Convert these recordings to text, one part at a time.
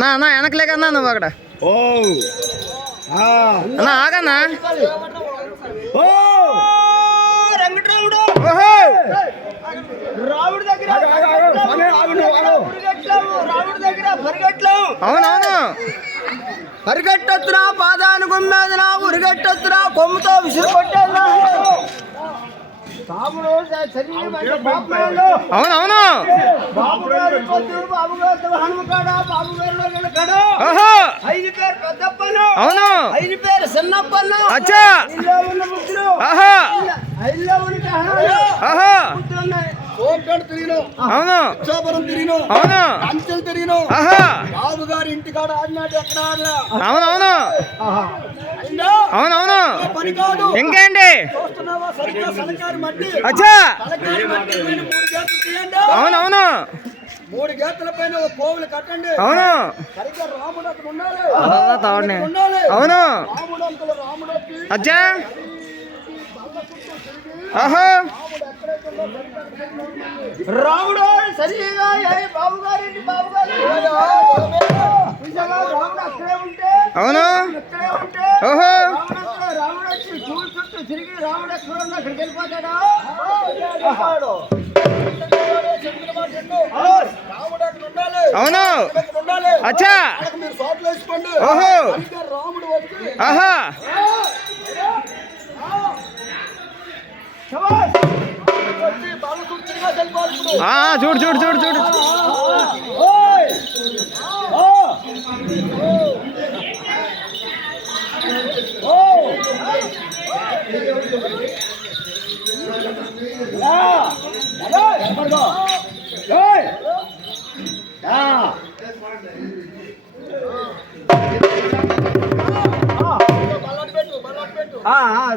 అన్నా అన్నా వెనకలేకన్నా నువ్వు అక్కడ ఓ అన్నా ఆగన్నా ఓ వెంకటరాముడు రాముడి దగ్గర రాముడి దగ్గర పరిగెట్లేవు. అవునవును పరిగెట్టొచ్చురా పాదాన్ని గుమ్మేదినా ఉరిగెట్టొచ్చురా కొమ్ముతో విసిరి కొట్టేదినా బాబుడు అవునవును బాబు గారు బాబు గారు హనుమకాడ బాబు గారు ఓహో 5 పేరు పెద్దప్పను అవును 5 పేరు చిన్నప్పను అచ్చా ఐదులో ఉన్న ముద్దులు ఆహా 5లో ఉన్న ఆహా కోటడు తిరిగిను అవును ఇచ్చాపురం తిరిగిను అవును అంచెలు తిరిగిను ఆహా బాబు గారు ఇంటికాడ ఆడినాడు ఎక్కడ ఆడలా అవునవును అవునవును పని కాదు ఇంకేంటి చూస్తున్నావా సరిగ్గా సలకారి మట్టి అచ్చా సలకారి మట్టి పైన 3 గేట్లు తీయండి. అవునవును 3 గేట్ల పైన ఒక కోవులు కట్టండి. అవును సరిగ్గా రాముడు అక్కడ ఉండాలి తావని ఉండాలి అవును రాముడు అంకులు రాముడు వచ్చి అచ్చా ఆహా రాముడు సరిగా బాబు గారి బాబు గారు రాముడు అక్కడే ఉంటే అవును అక్కడే ఉంటే ఓహో రాముడు వచ్చి చూడు చుట్టూ తిరిగి రాముడు ఎక్కడ ఉన్నా అక్కడికి వెళ్ళిపోతాడా రాముడు అక్కడ ఉండాలి అవును అక్కడ ఉండాలి అచ్చా మీరు సోట్లు వేసుకోండి. ఓహో రాముడు వచ్చి ఆహా చూడు చూడు చూడు చూడు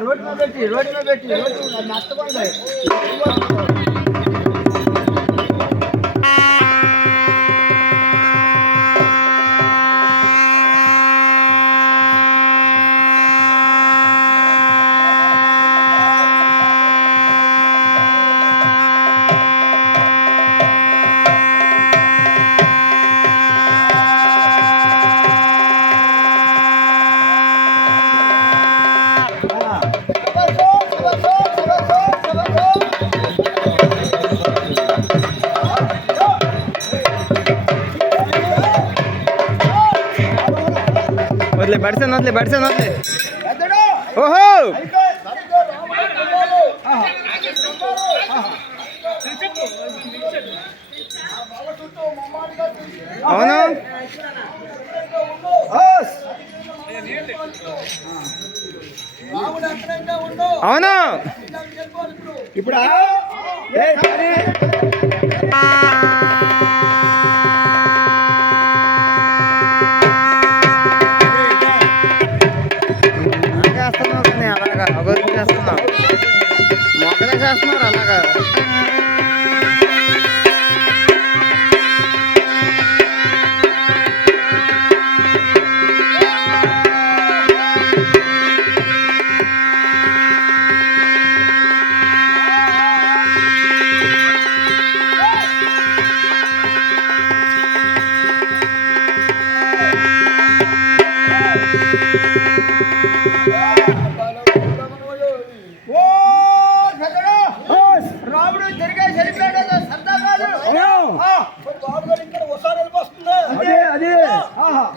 రోడ్డు మీద పెట్టి నష్టపడలే వదిలే బడిసే ఓహో అవును అవును ఇప్పుడు చేస్తున్నావు కానీ అలాగా ఒకరికి చేస్తున్నావు మొక్కలే చేస్తున్నారు అలాగా రాముడు జరిగే చనిపోయాడు సరదా కాదు బాబు గారు ఇక్కడ ఒకసారి వెళ్ళిపోతుంది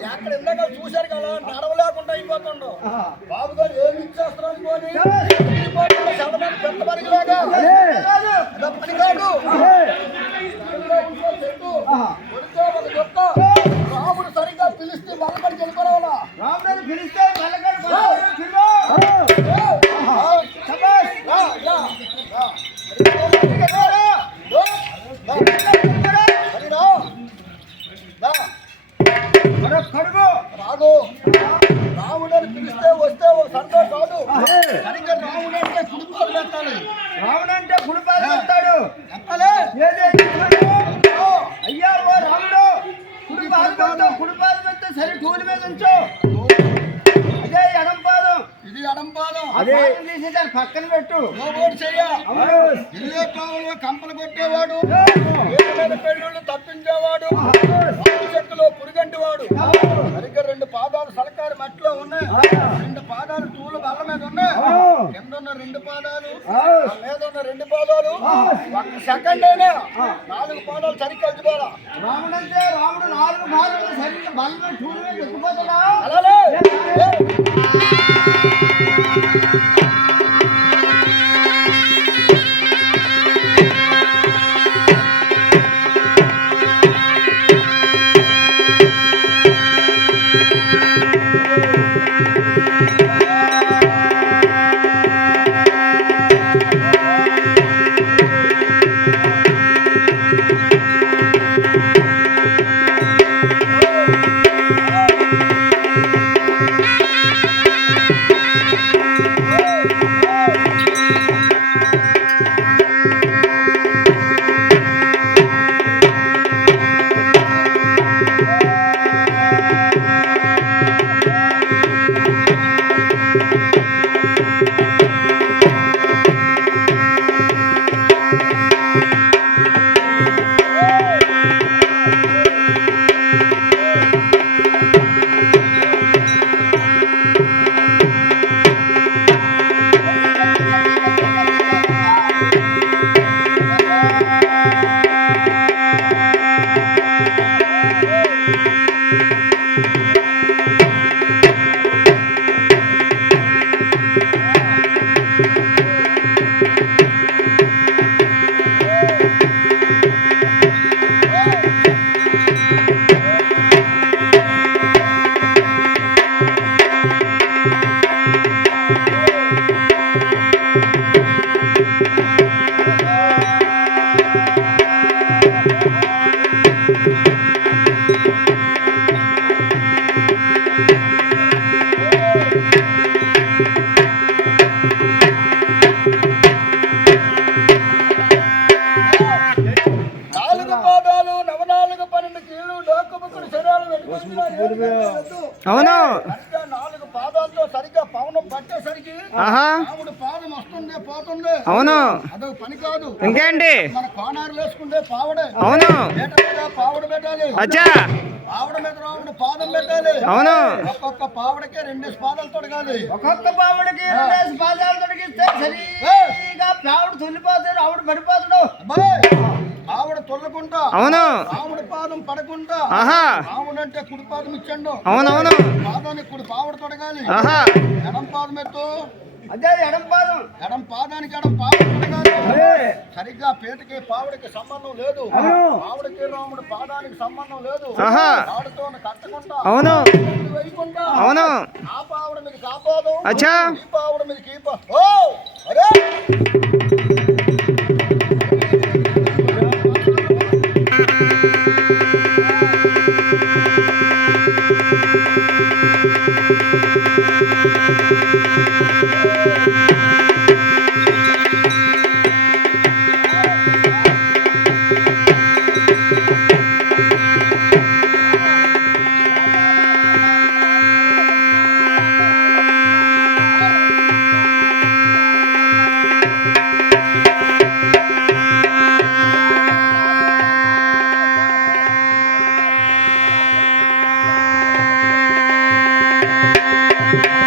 ఎక్కడ ఇందాక చూశారు కదా నడవలేకుండా అయిపోతుండవు బాబు గారు ఏమి ఇచ్చేస్తారు అనుకోని పెద్ద పనికి లేక పని కాదు రాముడు సరిగ్గా పిలిస్తే మల్లకడికి వెళ్ళిపోవాలా రాముడు పిలిస్తే మల్లకడి కడుగు రాదు రాముడు అని పిలిస్తే వస్తే సంతోషం కాదు సరిగ్గా రాముడు అంటే కుడిపాలు పెట్టాలి రాముడు అంటే కుడిపాలు పెడతాడు అయ్యా ఓ రాముడు కుడిపాలు పెడితే సరే టూల్ మీద ఉంచు అదే ఎడం పాదం ఇది ఎడం పాదం అదే తీసేదాన్ని పక్కన పెట్టు చెయ్య కంపలు కొట్టేవాడు మీద పెళ్ళిళ్ళు తప్పించేవాడు చెట్టులో పురుగంటి వాడు సరిగ్గా 2 పాదాలు సలకారి మట్టిలో ఉన్నాయి 2 పాదాలు తూలు బల్ల మీద ఉన్నాయి కింద ఉన్న 2 పాదాలు మీద ఉన్న 2 పాదాలు 1 సెకండ్ అయినా 4 పాదాలు సరిగ్గా కలిసిపోవాలా రాముడు అంటే రాముడు 4 పాదాలు సరిగ్గా బల్ల తూలు మీద ఎత్తుకుపోతాడా అలానే అవును. 4 పాదాలతో సరిగ్గా పవనం పట్టేసరికి రాముడు పాదం వస్తుంది పోతుంది. అవును, అదొక పని కాదు. ఇంకేంటి మన కోనారులు వేసుకుంటే పావడే. అవును, పావడ పెట్టాలి. అచ్చా, పావడ మీద రాముడు పాదం పెట్టాలి. అవును, ఒక్కొక్క పావడకి 2 పాదాలు తొడగాలి. ఒక్కొక్క పావుడికి 2 పాదాలు తొడిగిస్తే సరిగా పావుడు తొలిపోతాడు ఆవిడ పడిపోతాడు. ఆవిడ తొల్లకుండా అవును, రాముడి పాదం పడకుండా రాముడు అంటే కుడి పాదం ఇచ్చండు. అవునవును, పాదాన్ని కుడి పావుడు తొడగాలి. ఎడం పాదం ఎత్తు. అదే ఎడం పాదం. ఎడం పాదానికి ఎడం పాదం తొడగాలి. సరిగ్గా పేటకి పావుడికి సంబంధం లేదు. పావుడికి రాముడు పాదానికి సంబంధం లేదు. పావుడితో కట్టకుండా అవును, వేయకుండా అవును, ఆ పావుడి మీద కాపాదం. అచ్చా, ఈ పావుడి మీద కీప. ఓ అరే ఆ